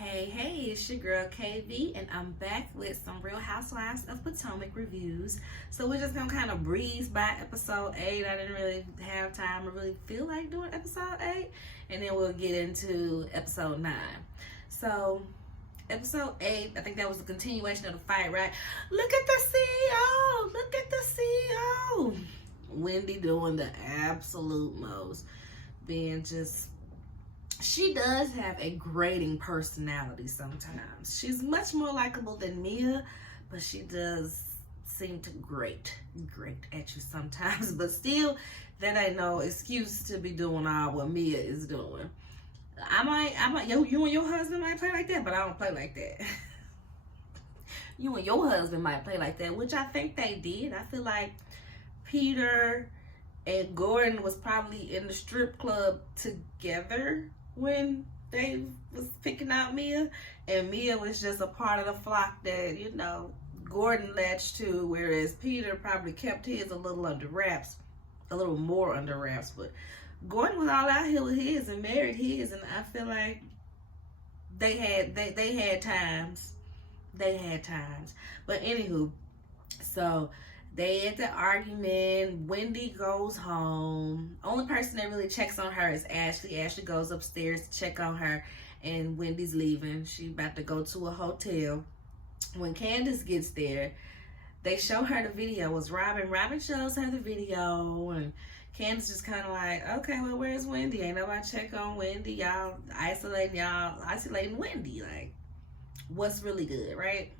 Hey, it's your girl KV, and I'm back with some Real Housewives of Potomac reviews. So we're just gonna kind of breeze by episode 8. I didn't really have time to really feel like doing episode 8, and then we'll get into episode 9. So episode 8, I think that was a continuation of the fight, right? Look at the CEO! Look at the CEO! Wendy doing the absolute most, being just, she does have a grating personality sometimes. She's much more likable than Mia, but she does seem to grate at you sometimes. But still, that ain't no excuse to be doing all what Mia is doing. You and your husband might play like that, but I don't play like that. You and your husband might play like that, which I think they did. I feel like Peter and Gordon was probably in the strip club together when they was picking out Mia, and Mia was just a part of the flock that, you know, Gordon latched to, whereas Peter probably kept his a little under wraps, a little more under wraps. But Gordon was all out here with his and married his, and I feel like they had times. But anywho, so they had the argument. Wendy goes home. Only person that really checks on her is Ashley. Ashley goes upstairs to check on her, and Wendy's leaving. She about to go to a hotel. When Candace gets there, they show her the video. It was Robin. Robin shows her the video, and Candace just kind of like, okay, well, where's Wendy? Ain't nobody check on Wendy. Y'all isolating Wendy. Like, what's really good, right?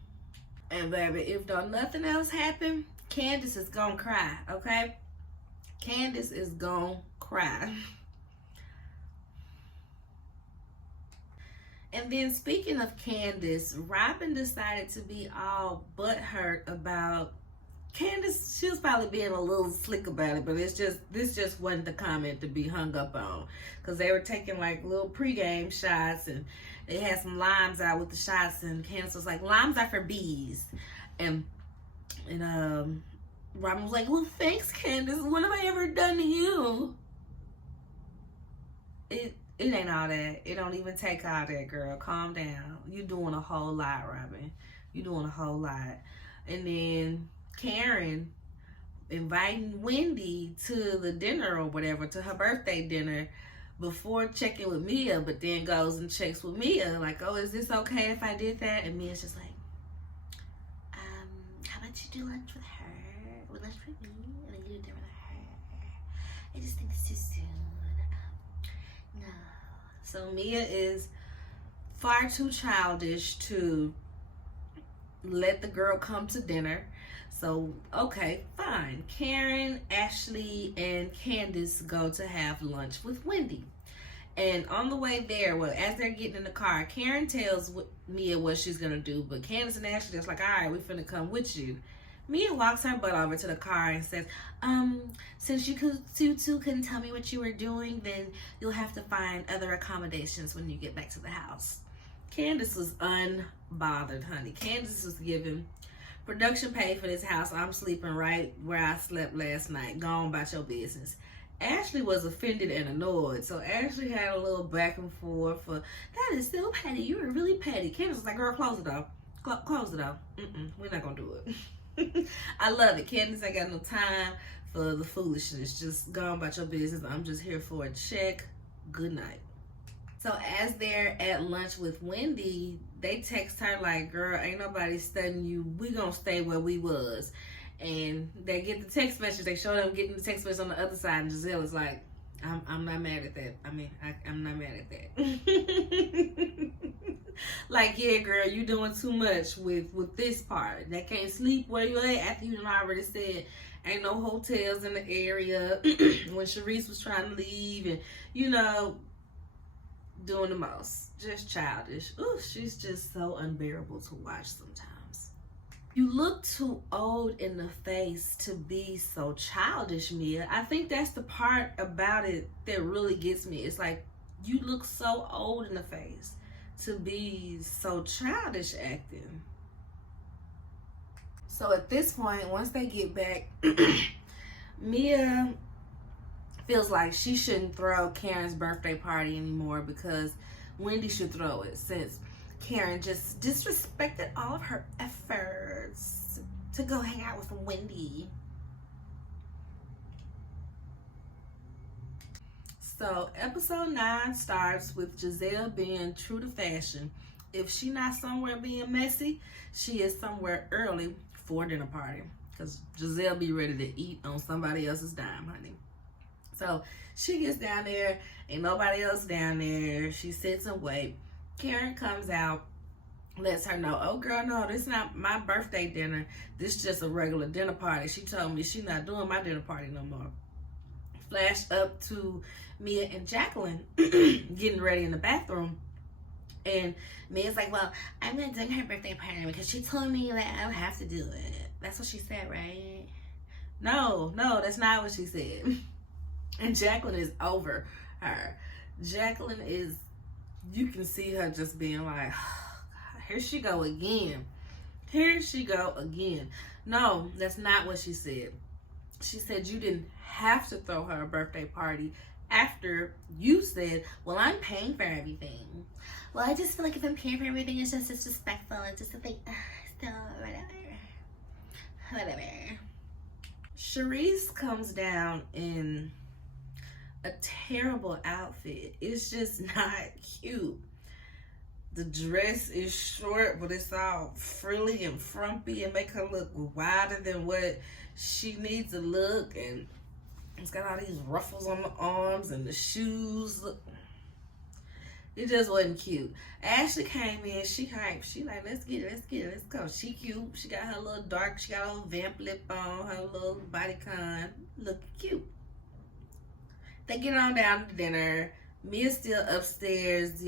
And baby, if though nothing else happened, Candace is gonna cry, okay? Candace is gonna cry. And then speaking of Candace, Robin decided to be all butthurt about Candace. She was probably being a little slick about it, but this just wasn't the comment to be hung up on, because they were taking like little pregame shots, and they had some limes out with the shots, and Candace was like, limes are for bees. And Robin was like, well, thanks, Candace. What have I ever done to you? It ain't all that. It don't even take all that, girl. Calm down. You doing a whole lot, Robin. You doing a whole lot. And then Karen inviting Wendy to the dinner or whatever, to her birthday dinner, before checking with Mia, but then goes and checks with Mia, like, oh, is this okay if I did that? And Mia's just like, how about you do lunch with her? With lunch with me, and then you do dinner with her. I just think it's too soon. No. So Mia is far too childish to let the girl come to dinner. So, okay, fine. Karen, Ashley, and Candace go to have lunch with Wendy. And on the way there, well, as they're getting in the car, Karen tells Mia what she's going to do. But Candace and Ashley just like, all right, we're finna come with you. Mia walks her butt over to the car and says, since you two couldn't tell me what you were doing, then you'll have to find other accommodations when you get back to the house. Candace was unbothered, honey. Candace was giving, production paid for this house. I'm sleeping right where I slept last night. Go on about your business. Ashley was offended and annoyed. So Ashley had a little back and forth for, that is so petty. You were really petty. Candace was like, girl, close it off. Close it off. We're not going to do it. I love it. Candace ain't got no time for the foolishness. Just go on about your business. I'm just here for a check. Good night. So as they're at lunch with Wendy, they text her like, girl, ain't nobody studying you. We gonna stay where we was. And they get the text message. They show them getting the text message on the other side. And Giselle is like, I'm not mad at that. I'm not mad at that. Like, yeah, girl, you doing too much with this part. They can't sleep where you at after you done already said ain't no hotels in the area when Sharice was trying to leave, and, you know, doing the most. Just childish. Ooh, she's just so unbearable to watch sometimes. You look too old in the face to be so childish, Mia. I think that's the part about it that really gets me. It's like, you look so old in the face to be so childish acting. So at this point, once they get back, Mia feels like she shouldn't throw Karen's birthday party anymore because Wendy should throw it, since Karen just disrespected all of her efforts to go hang out with Wendy. So episode 9 starts with Giselle being true to fashion. If she not somewhere being messy, she is somewhere early for a dinner party. Because Giselle be ready to eat on somebody else's dime, honey. So she gets down there, ain't nobody else down there. She sits and waits. Karen comes out, lets her know, oh girl, no, this not my birthday dinner. This just a regular dinner party. She told me she not doing my dinner party no more. Flash up to Mia and Jacqueline getting ready in the bathroom. And Mia's like, well, I'm not doing her birthday party because she told me that I would have to do it. That's what she said, right? No, that's not what she said. And Jacqueline is over her. Jacqueline is, you can see her just being like, oh, God, here she go again. Here she go again. No, that's not what she said. She said you didn't have to throw her a birthday party after you said, well, I'm paying for everything. Well, I just feel like if I'm paying for everything, it's just disrespectful. It's just like, so whatever. Charisse comes down in a terrible outfit. It's just not cute. The dress is short, but it's all frilly and frumpy and make her look wider than what she needs to look. And it's got all these ruffles on the arms and the shoes. It just wasn't cute. Ashley came in, she hyped. She like, let's get it, let's go. She cute. She got her little dark, she got her little vamp lip on, her little bodycon. Look cute. They get on down to dinner. Mia's still upstairs,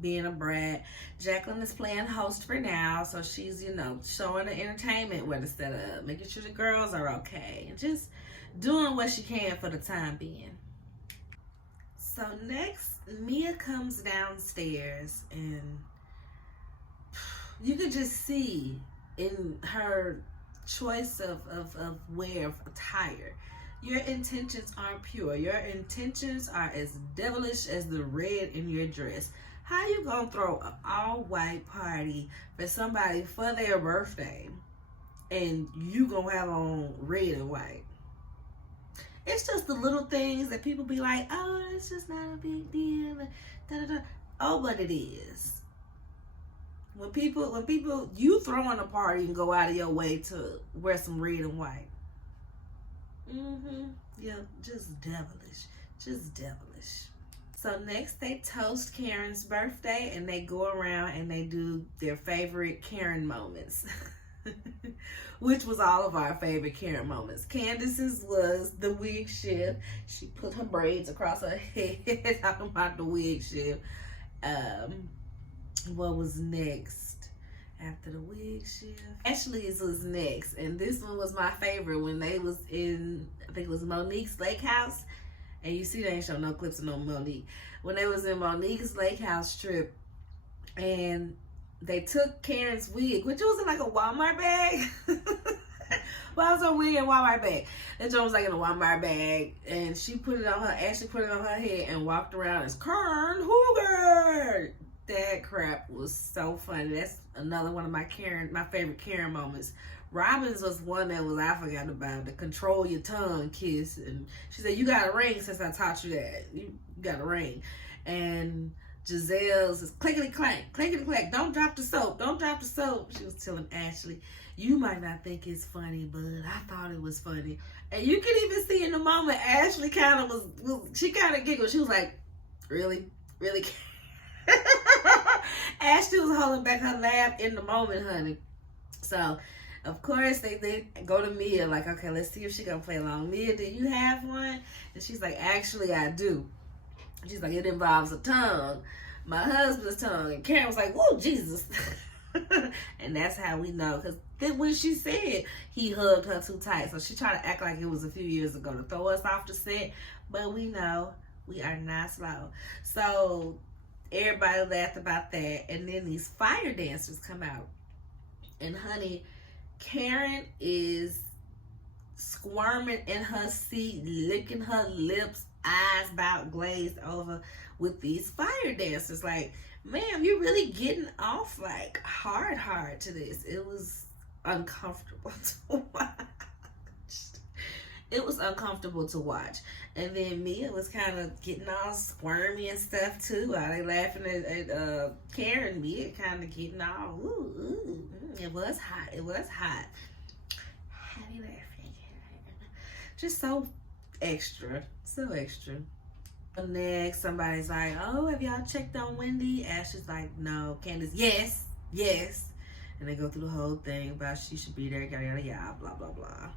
being a brat. Jacqueline is playing host for now, so she's, showing the entertainment where to set up, making sure the girls are okay, and just doing what she can for the time being. So next, Mia comes downstairs, and you could just see in her choice of wear, of attire, your intentions aren't pure. Your intentions are as devilish as the red in your dress. How you gonna throw an all-white party for somebody for their birthday and you gonna have on red and white? It's just the little things that people be like, oh, it's just not a big deal. Da, da, da. Oh, but it is. When people, you throwing a party and go out of your way to wear some red and white. Yeah, just devilish. Just devilish. So next they toast Karen's birthday and they go around and they do their favorite Karen moments. Which was all of our favorite Karen moments. Candace's was the wig shift. She put her braids across her head talking about the wig shift. What was next? After the wig shift, Ashley's was next, and this one was my favorite when they was in, I think it was Monique's lake house, and you see they ain't show no clips of no Monique. When they was in Monique's lake house trip, and they took Karen's wig, which was in like a Walmart bag. Why was her wig in a Walmart bag? That joint was like in a Walmart bag, and she put it on her, Ashley put it on her head and walked around as Karen Hooger. That crap was so funny. That's another one of my favorite Karen moments. Robin's was one that was, I forgot about, the control your tongue kiss. And she said, you got a ring since I taught you that. You got a ring. And Giselle's is clickety clank, don't drop the soap, don't drop the soap. She was telling Ashley, you might not think it's funny, but I thought it was funny. And you can even see in the moment, Ashley kind of she kind of giggled. She was like, really? Ashley was holding back her laugh in the moment, honey. So, of course, they go to Mia, like, okay, let's see if she gonna play along. Mia, do you have one? And she's like, actually, I do. She's like, it involves a tongue, my husband's tongue. And Karen was like, whoa, Jesus. And that's how we know, because then when she said he hugged her too tight, so she tried to act like it was a few years ago to throw us off the set, but we know we are not slow. So everybody laughed about that, and then these fire dancers come out, and honey, Karen is squirming in her seat, licking her lips, eyes about glazed over with these fire dancers. Like, ma'am, you're really getting off like hard to this. It was uncomfortable to watch. It was uncomfortable to watch. And then Mia was kind of getting all squirmy and stuff too. While they laughing at Karen, Mia kind of getting all, ooh. It was hot. It was hot. Happy birthday, Karen. Just so extra. So extra. Next, somebody's like, oh, have y'all checked on Wendy? Ashley's like, no. Candace, yes. And they go through the whole thing about she should be there, yada, yada, yada, blah, blah, blah.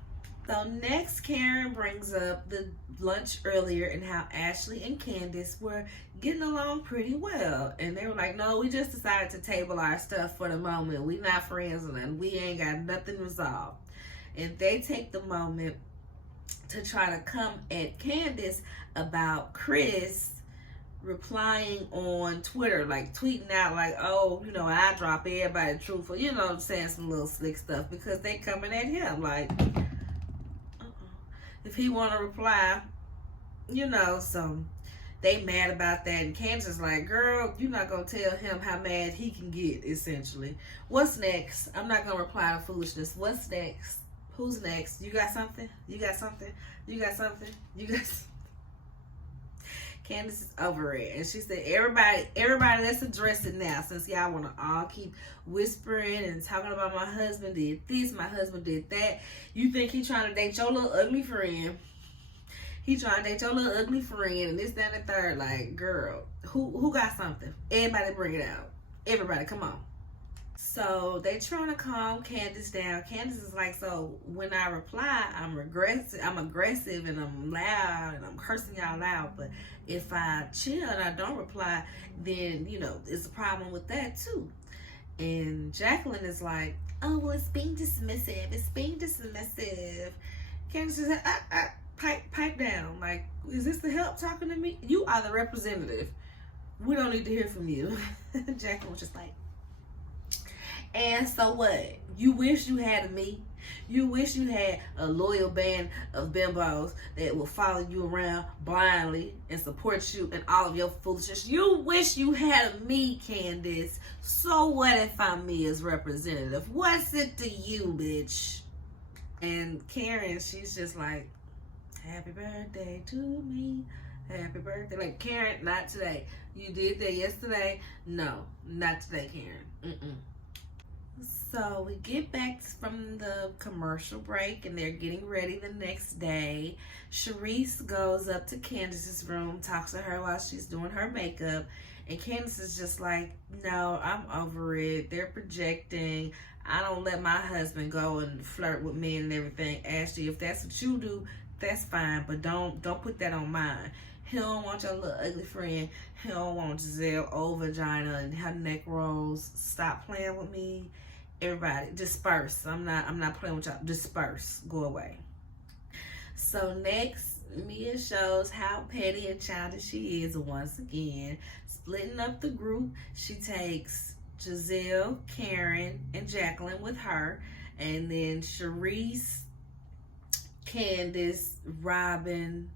So next, Karen brings up the lunch earlier and how Ashley and Candace were getting along pretty well. And they were like, no, we just decided to table our stuff for the moment. We not friends or nothing. We ain't got nothing resolved. And they take the moment to try to come at Candace about Chris replying on Twitter, like tweeting out like, oh, I drop everybody truthful, saying some little slick stuff because they coming at him like, if he want to reply, so they mad about that. And Candace is like, girl, you're not going to tell him how mad he can get, essentially. What's next? I'm not going to reply to foolishness. What's next? Who's next? You got something? Candace is over it. And she said, everybody, let's address it now. Since y'all want to all keep whispering and talking about my husband did this, my husband did that. You think he trying to date your little ugly friend. And this, that, and the third. Like, girl, who got something? Everybody bring it out. Everybody, come on. So they trying to calm Candace down. Candace is like, so when I reply, I'm aggressive and I'm loud and I'm cursing y'all out. But if I chill and I don't reply, then, it's a problem with that too. And Jacqueline is like, oh, well, it's being dismissive. Candace is like, pipe down. Like, is this the help talking to me? You are the representative. We don't need to hear from you. Jacqueline was just like, and so what? You wish you had me. You wish you had a loyal band of bimbos that will follow you around blindly and support you in all of your foolishness. You wish you had me, Candace. So what if I'm me as representative? What's it to you, bitch? And Karen, she's just like, happy birthday to me. Happy birthday. Like, Karen, not today. You did that yesterday. No, not today, Karen. So we get back from the commercial break and they're getting ready the next day. Sharice goes up to Candace's room, talks to her while she's doing her makeup. And Candace is just like, no, I'm over it. They're projecting. I don't let my husband go and flirt with men and everything. Ashley, if that's what you do, that's fine. But don't put that on mine. He don't want your little ugly friend. He don't want Giselle old vagina and her neck rolls. Stop playing with me. Everybody, disperse. I'm not playing with y'all. Disperse. Go away. So next, Mia shows how petty and childish she is once again. Splitting up the group, she takes Giselle, Karen, and Jacqueline with her. And then Sharice, Candace, Robin,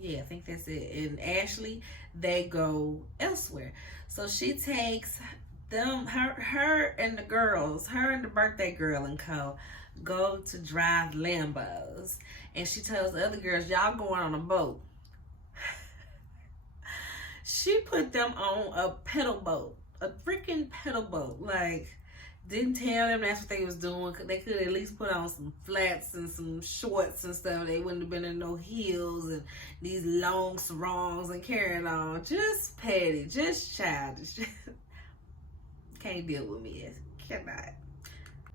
I think that's it, and Ashley, they go elsewhere. So she takes them, her and the girls, her and the birthday girl and co, go to drive Lambos. And she tells the other girls, y'all going on a boat. She put them on a pedal boat, a freaking pedal boat. Like, didn't tell them that's what they was doing. They could at least put on some flats and some shorts and stuff. They wouldn't have been in no heels and these long sarongs and carrying on. Just petty, just childish. Can't deal with me. Cannot.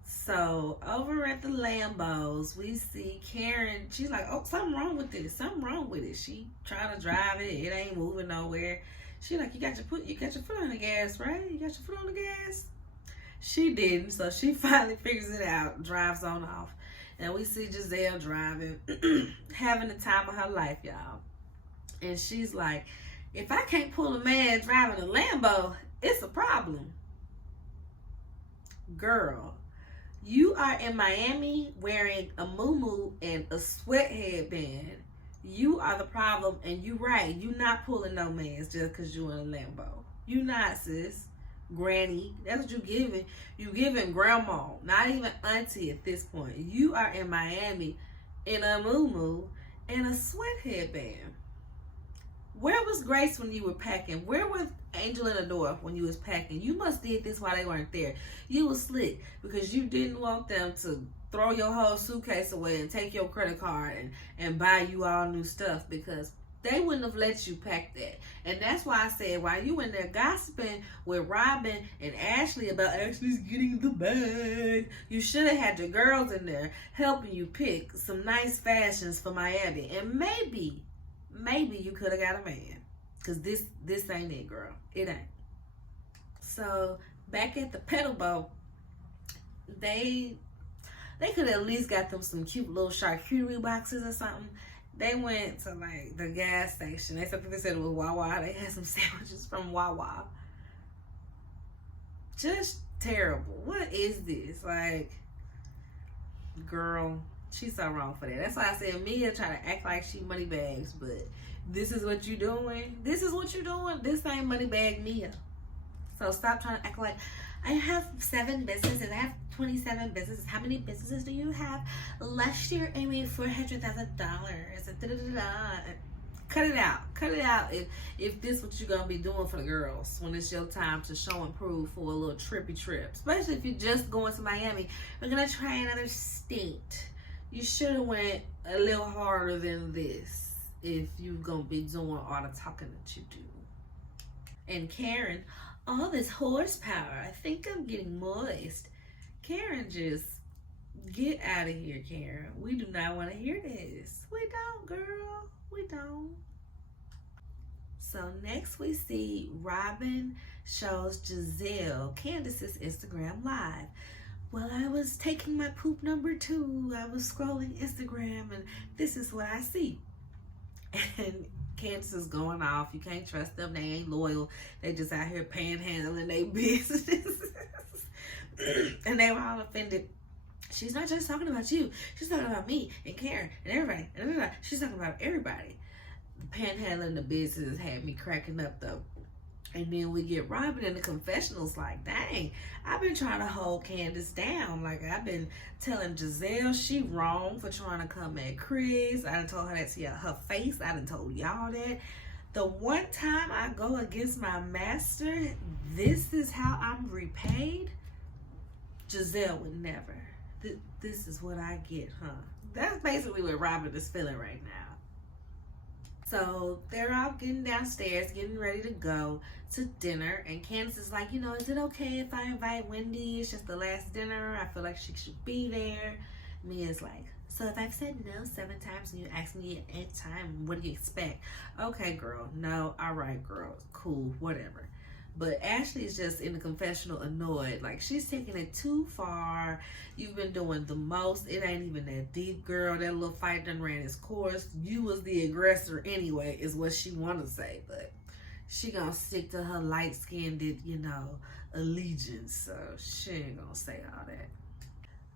So over at the Lambos, we see Karen. She's like, oh, something wrong with this. Something wrong with it. She trying to drive it. It ain't moving nowhere. She like, you got your foot on the gas, right? You got your foot on the gas? She didn't. So she finally figures it out, drives on off. And we see Giselle driving, having the time of her life, y'all. And she's like, if I can't pull a man driving a Lambo, it's a problem. Girl, you are in Miami wearing a muumuu and a sweat headband. You are the problem, and you right. You not pulling no mans just because you in a Lambo. You not, sis. Granny. That's what you giving. You giving grandma. Not even auntie at this point. You are in Miami in a muumuu and a sweat headband. Where was Grace when you were packing? Where was Angel and Adore when you was packing? You must did this while they weren't there. You was slick because you didn't want them to throw your whole suitcase away and take your credit card and buy you all new stuff, because they wouldn't have let you pack that. And that's why I said, while you in there gossiping with Robin and Ashley about Ashley's getting the bag, you should have had your girls in there helping you pick some nice fashions for Miami. And maybe you could have got a man. Because this ain't it, girl. It ain't. So, back at the pedal boat, they could at least got them some cute little charcuterie boxes or something. They went to like the gas station. They said it was Wawa. They had some sandwiches from Wawa. Just terrible. What is this? Like, girl, she's so wrong for that. That's why I said Mia try to act like she money bags, but this is what you doing. This is what you doing. This ain't money bag Mia. So stop trying to act like I have 7 businesses. I have 27 businesses. How many businesses do you have? Last year I made $400,000. Cut it out. Cut it out if this what you're gonna be doing for the girls when it's your time to show and prove for a little trippy trip. Especially if you're just going to Miami. We're gonna try another state. You should have went a little harder than this if you're gonna be doing all the talking that you do. And Karen, all this horsepower, I think I'm getting moist. Karen, just get out of here, Karen. We do not want to hear this. We don't, girl. We don't. So next we see Robin shows Giselle Candace's Instagram live. Well, I was taking my poop number 2. I was scrolling Instagram and this is what I see. And Candace is going off. You can't trust them. They ain't loyal. They just out here panhandling their business. And they were all offended. She's not just talking about you. She's talking about me and Karen and everybody. She's talking about everybody. Panhandling the business had me cracking up though. And then we get Robin in the confessionals like, dang, I've been trying to hold Candace down. Like, I've been telling Giselle she wrong for trying to come at Chris. I done told her that to her face. I done told y'all that. The one time I go against my master, this is how I'm repaid. Giselle would never. This is what I get, huh? That's basically what Robin is feeling right now. So they're all getting downstairs, getting ready to go to dinner. And Candace is like, is it okay if I invite Wendy? It's just the last dinner. I feel like she should be there. Mia's like, so if I've said no 7 times and you ask me at 8th time, what do you expect? Okay, girl. No. All right, girl. Cool. Whatever. But Ashley's just in the confessional annoyed. Like, she's taking it too far. You've been doing the most. It ain't even that deep, girl. That little fight done ran its course. You was the aggressor anyway, is what she want to say. But she gonna stick to her light-skinned, allegiance. So she ain't gonna say all that.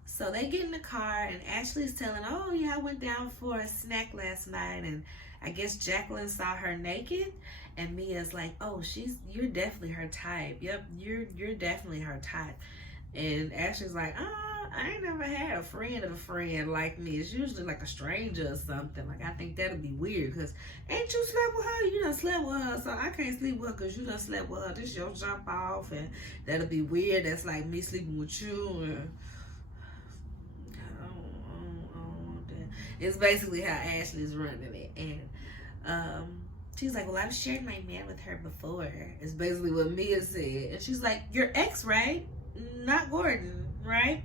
So they get in the car, and Ashley's telling, oh, yeah, I went down for a snack last night, and I guess Jacqueline saw her naked. And Mia's like, oh, you're definitely her type. Yep, you're definitely her type. And Ashley's like, I ain't never had a friend of a friend like me. It's usually like a stranger or something. Like, I think that'd be weird, because ain't you slept with her? You done slept with her, so I can't sleep with her because you done slept with her. This your jump off, and that'll be weird. That's like me sleeping with you. And I don't want that. It's basically how Ashley's running it. And she's like, well, I've shared my man with her before. It's basically what Mia said. And she's like, your ex, right? Not Gordon, right?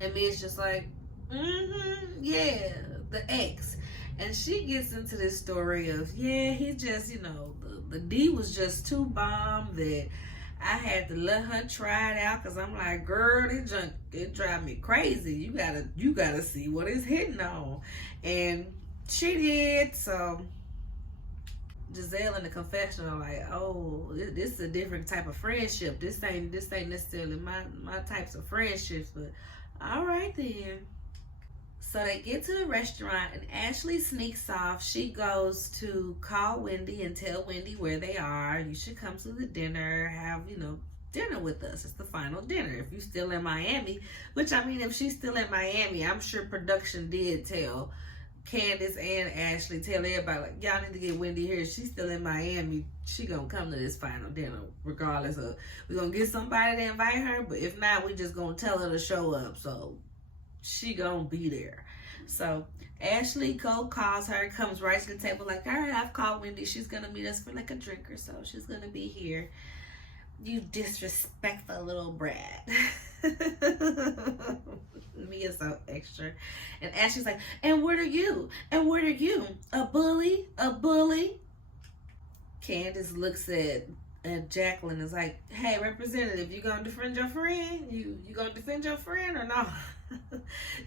And Mia's just like, yeah, the ex. And she gets into this story of, yeah, he just, the D was just too bomb that I had to let her try it out, because I'm like, girl, it drive me crazy. You gotta see what it's hitting on. And she did, so Giselle in the confessional like, oh, this is a different type of friendship. This ain't necessarily my types of friendships, but all right then. So they get to the restaurant and Ashley sneaks off. She goes to call Wendy and tell Wendy where they are. You should come to the dinner, have, dinner with us. It's the final dinner. If you're still in Miami, which I mean, if she's still in Miami, I'm sure production did tell Candace and Ashley, tell everybody, like, y'all need to get Wendy here. She's still in Miami. She gonna come to this final dinner regardless of, we're gonna get somebody to invite her, but if not, we just gonna tell her to show up. So she gonna be there. So Ashley calls her, comes right to the table like, all right, I've called Wendy. She's gonna meet us for like a drink or so. She's gonna be here. You disrespectful little brat. Mia's so extra. And Ashley's like, and what are you? And what are you? A bully? A bully? Candace looks at Jacqueline and is like, hey, representative, you gonna defend your friend? You gonna defend your friend or not?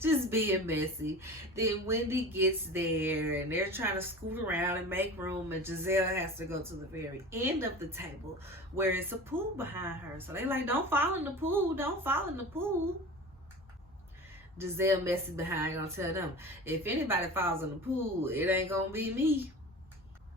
Just being messy. Then Wendy gets there and they're trying to scoot around and make room, and Giselle has to go to the very end of the table where it's a pool behind her. So they like, don't fall in the pool, don't fall in the pool. Giselle messy behind gonna tell them, if anybody falls in the pool, it ain't gonna be me.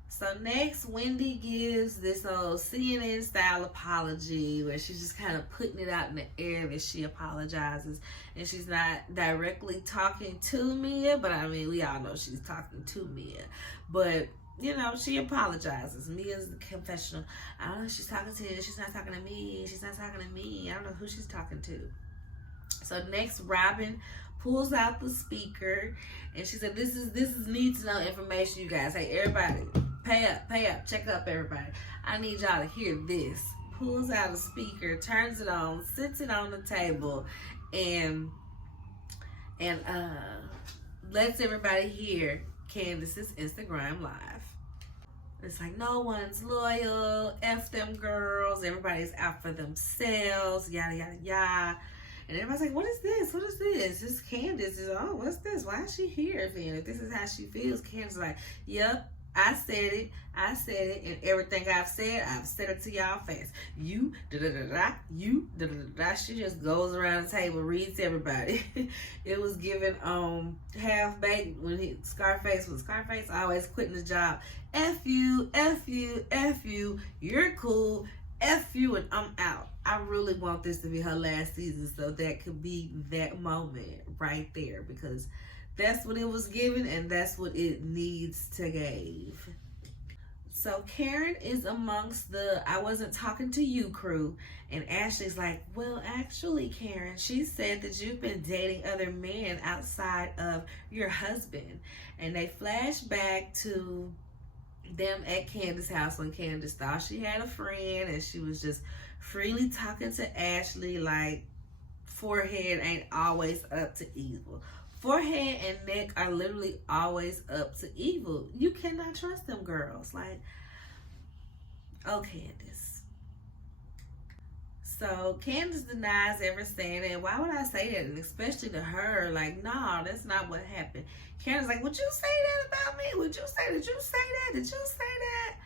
So next, Wendy gives this old CNN style apology where she's just kind of putting it out in the air that she apologizes. And she's not directly talking to Mia, but I mean, we all know she's talking to Mia. But, she apologizes. Mia's the confessional. I don't know who she's talking to. She's not talking to me. She's not talking to me. I don't know who she's talking to. So next, Robin pulls out the speaker and she said, this is need to know information, you guys. Hey, everybody, pay up, check up, everybody. I need y'all to hear this. Pulls out a speaker, turns it on, sits it on the table, and lets everybody hear Candace's Instagram live. It's like, no one's loyal, F them girls, everybody's out for themselves, yada yada yada. And everybody's like, what is this? What is this? This Candace is, what's this? Why is she here? If this is how she feels, Candace is like, yep, I said it, and everything I've said it to y'all face. You, da-da-da-da, you, da-da-da-da. She just goes around the table, reads everybody. It was given half-baked when Scarface always quitting his job. F you, F you, F you, you're cool, F you, and I'm out. I really want this to be her last season, so that could be that moment right there, because that's what it was given and that's what it needs to give. So Karen is amongst the I wasn't talking to you crew, and Ashley's like, well, actually, Karen, she said that you've been dating other men outside of your husband. And they flash back to them at Candace's house when Candace thought she had a friend and she was just freely talking to Ashley like forehead ain't always up to evil. Forehead and neck are literally always up to evil. You cannot trust them girls. Like, oh, Candace. So Candace denies ever saying that. Why would I say that? And especially to her, like, no, that's not what happened. Karen's like, would you say that about me? Would you say, did you say that? Did you say that?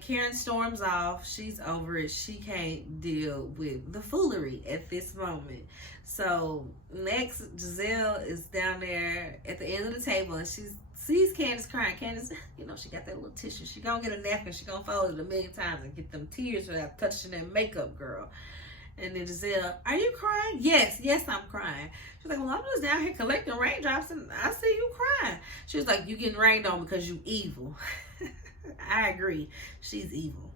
Karen storms off. She's over it. She can't deal with the foolery at this moment. So next, Giselle is down there at the end of the table and she sees Candace crying. Candace, she got that little tissue. She gonna get a napkin. She gonna fold it a million times and get them tears without touching that makeup, girl. And then Giselle, are you crying? Yes, I'm crying. She's like, well, I'm just down here collecting raindrops and I see you crying. She was like, you getting rained on because you evil. I agree. She's evil.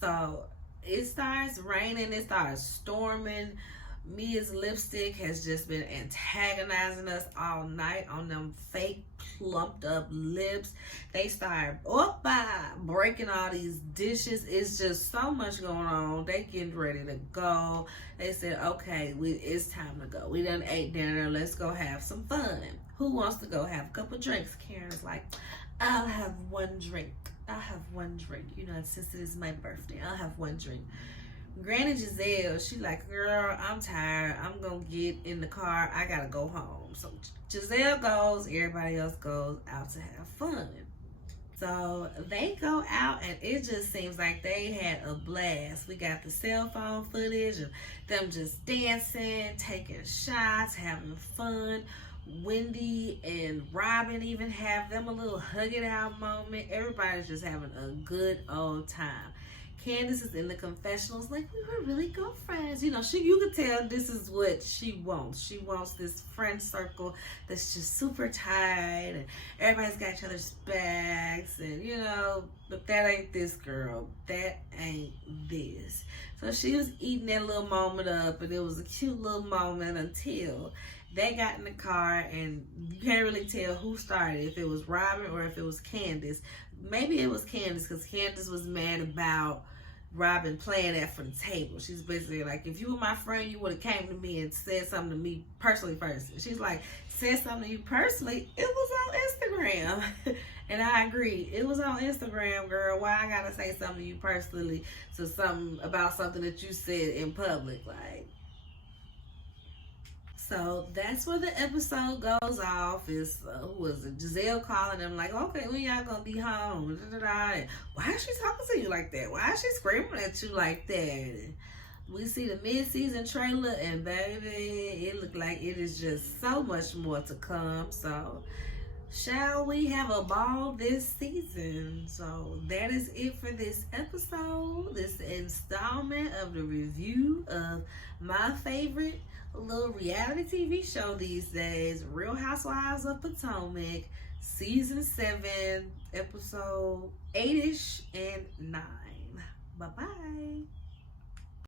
So it starts raining. It starts storming. Mia's lipstick has just been antagonizing us all night on them fake plumped up lips. They start breaking all these dishes. It's just so much going on. They getting ready to go. They said, okay, it's time to go. We done ate dinner. Let's go have some fun. Who wants to go have a couple drinks? Karen's like, I'll have one drink. Since it is my birthday, I'll have one drink. Granny Giselle, she like, girl, I'm tired. I'm going to get in the car. I got to go home. So Giselle goes. Everybody else goes out to have fun. So they go out and it just seems like they had a blast. We got the cell phone footage of them just dancing, taking shots, having fun. Wendy and Robin even have them a little hug it out moment. Everybody's just having a good old time. Candace is in the confessionals like, we were really girlfriends. You know, you could tell this is what she wants. She wants this friend circle that's just super tight and everybody's got each other's backs and, you know, but that ain't this girl. That ain't this. So she was eating that little moment up and it was a cute little moment until they got in the car and you can't really tell who started, if it was Robin or if it was Candace. Maybe it was Candace because Candace was mad about Robin playing that for the table. She's basically like, if you were my friend, you would have came to me and said something to me personally first. And she's like, said something to you personally? It was on Instagram. And I agree. It was on Instagram, girl. Why I gotta say something to you personally to something about something that you said in public? Like, so that's where the episode goes off. Is who was it? Giselle calling them like, okay, when y'all gonna be home? And why is she talking to you like that? Why is she screaming at you like that? And we see the mid-season trailer and baby, it looked like it is just so much more to come. So shall we have a ball this season? So that is it for this episode, this installment of the review of my favorite little reality TV show these days, Real Housewives of Potomac, season 7, episode 8-ish and 9. Bye-bye.